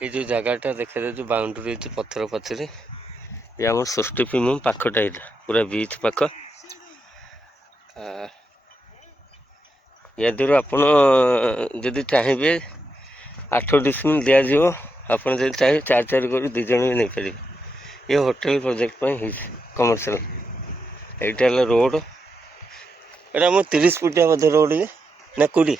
ये जो जगहटा देखा जो बाउंड्री पत्थर पछरे ये आम षष्ठीपीम पाखटा यहाँ पूरा बीच पाख या देर आप चाहिए 8 डिसमिल दिज्व आप चाहिए 4 कर 2 जन भी नहीं पारे। ये होटेल प्रोजेक्ट कमर्शियल यहाँ रोड एटा आम 30 फुटिया बोधे रोड ये ना 20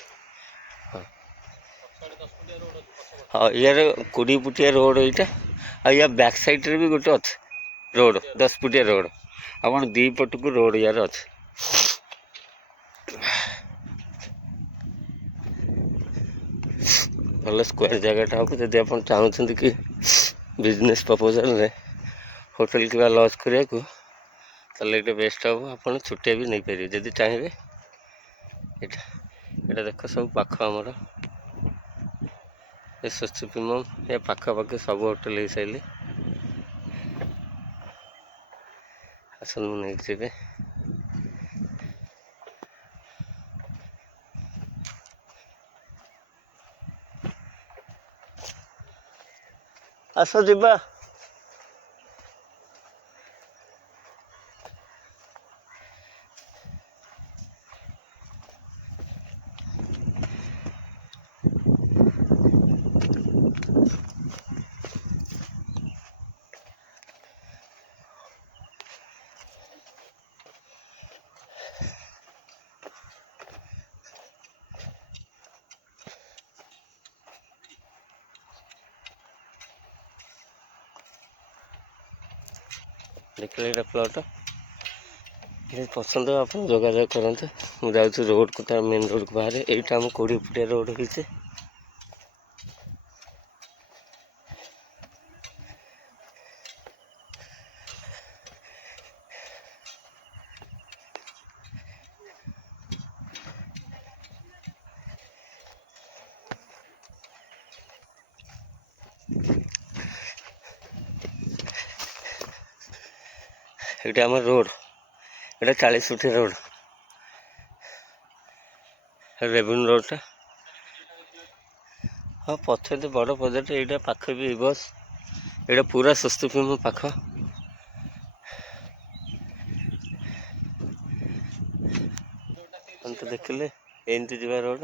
हाँ यार 20 फुटिया रोड यहाँ या बैक साइड भी गोटे अच्छे रोड 10 फुटिया रोड आप 2 पट को रोड यार अच्छे भले स्क्वायर जगहटा हम जब आप चाहते कि बिजनेस प्रपोजल रे होटेल कि लॉज करने को ये बेस्ट हम आप छुट्टिया भी नहीं पारे जदि चाहिए। यहाँ देख सब पाख आमर ये षष्ठीपीम या पाखापाखि सब होटेल हो सारे आसन नहीं जी आस जा देखिए ये प्लट ये पसंद आप जोगाजोग करते मुझे रोड को तार मेन रोड को बाहर यहाँ आम 20 फुटिया रोड होती ये आम रोड ये 40 फुटिया रोड रेवेन्यू रोडटा हाँ पछे तो बड़ प्रोजेक्ट यहाँ पाख भी बस यहाँ पूरा षष्ठीपीम पाख तो देखिले एमती जा रोड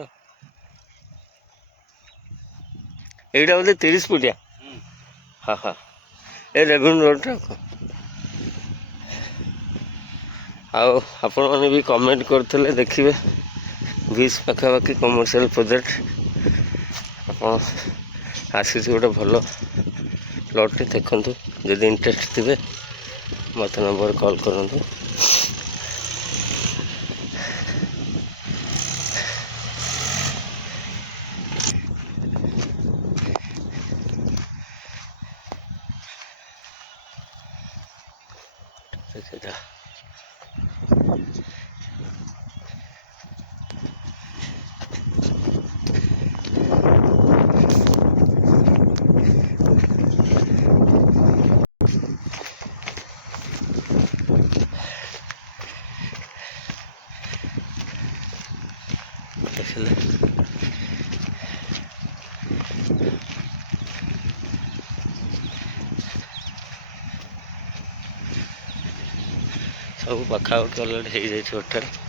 यहाँ बोधे 30 फुटिया हाँ हाँ ये रेवेन्यू रोडटा आपण मैंने भी कमेंट करते देखिए बीच पाखापाखि कमर्शियल प्रोजेक्ट आप आसी गोटे भल प्लॉट देखूँ जदि इंटरेस्ट थे मत नंबर कॉल करूँ। सब पाखापाखि अलरेडी हो जाए होटेल